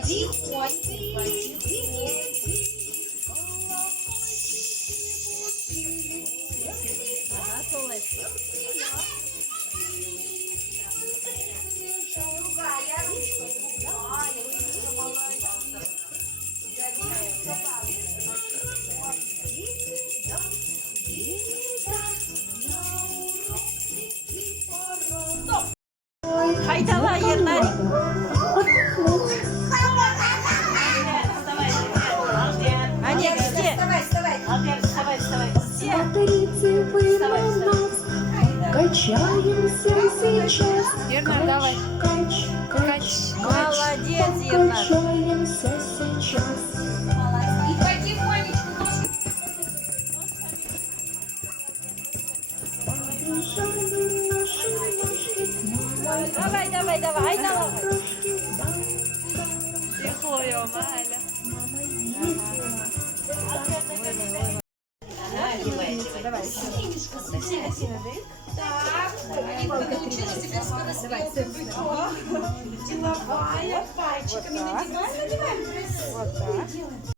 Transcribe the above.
Потихоньку, потихоньку. Ага, солнышко. Другая ручка, другая ручка, молодец. Хай давай, Ернарик. Аня, где? Вставай, вставай. Вставай, вставай. Где? Смотрите вы на нас, качаемся сейчас. Ернар, давай. Кач, кач, Молодец, Ернар. качаемся сейчас. И потихонечку ножки. Держали наши ножки снова. Давай, давай, давай, давай. Трошки дам, И Хлоя, Маля. мама весело. Так, Анинка научилась теперь скоростной. Деловая, пальчиками надеваем, надеваем. Вот так.